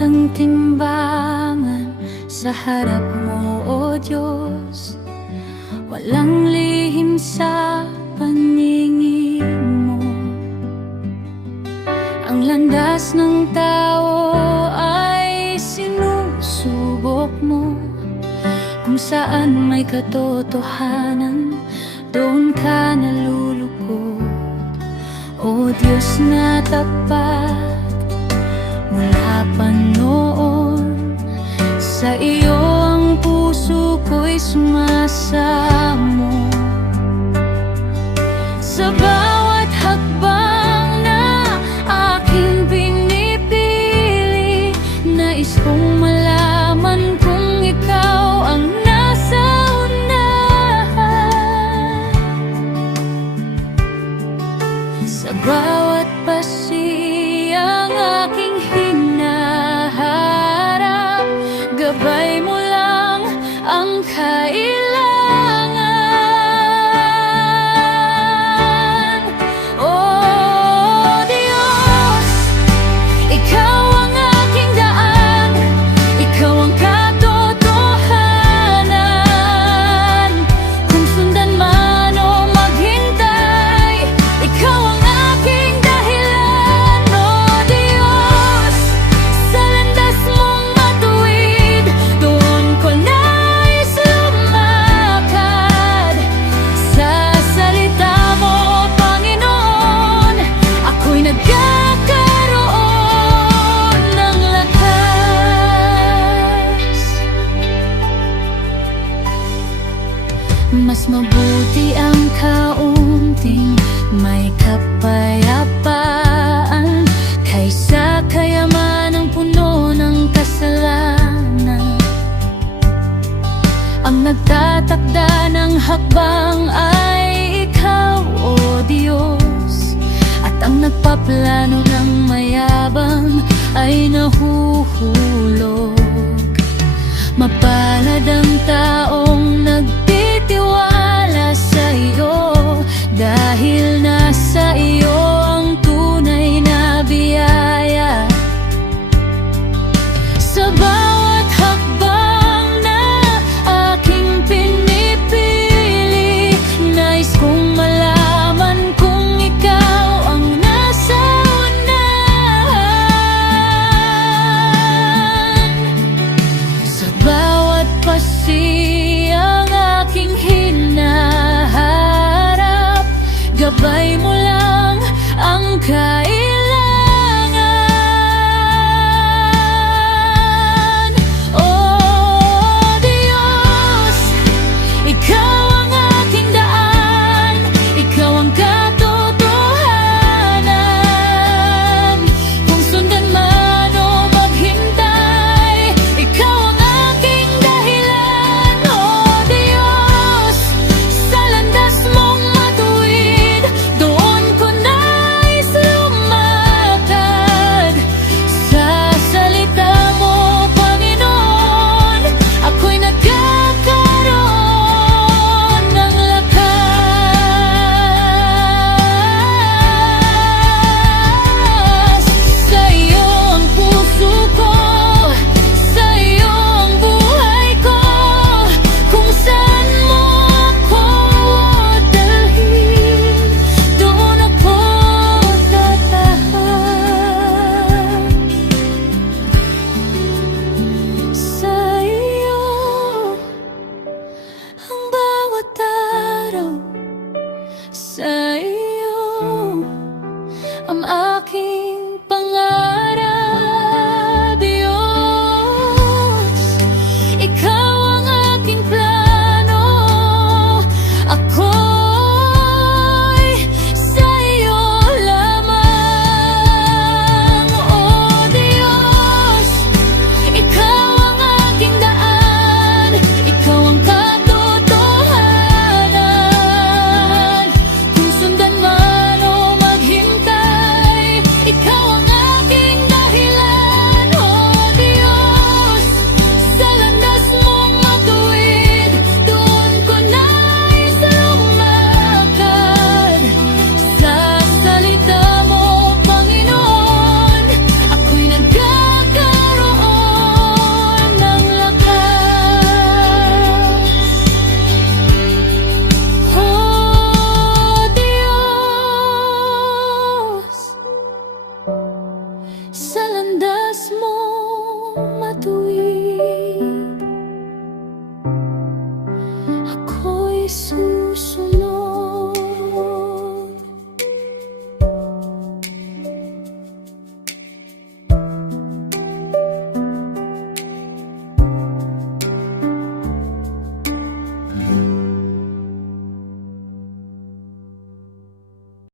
ang timbangan sa harap mo, O Diyos. Walang lihim sa paningin mo. Ang landas ng tao ay sinusubok mo. Kung saan may katotohanan, doon ka nalulugod. O Diyos na tapat, mula pa noon, sa iyo ang puso ko'y sumasamo. Sa bawat hakbang na aking pinipili, nais kong malaman kung ikaw ang nasa unahan. Sa bawat pasiyang aking hinaharap, gabay mo lang ang kailangan. Oh Diyos, ikaw ang aking daan, ikaw ang katotohanan. Kung sundan man o maghintay, ikaw ang aking dahilan. Oh Diyos, sa landas mong matuwid, doon ko nais lumakad. Sa salita mo, Panginoon, ako'y nagkakaroon ng lakas. Mas mabuti ang kaunting may kapayapaan kaysa kayamanang puno ng kasalanan. Ang nagtatakda ng hakbang ay ikaw, O Diyos, at ang nagpaplano ng mayabang ay nahuhulog. Mapalad ang tao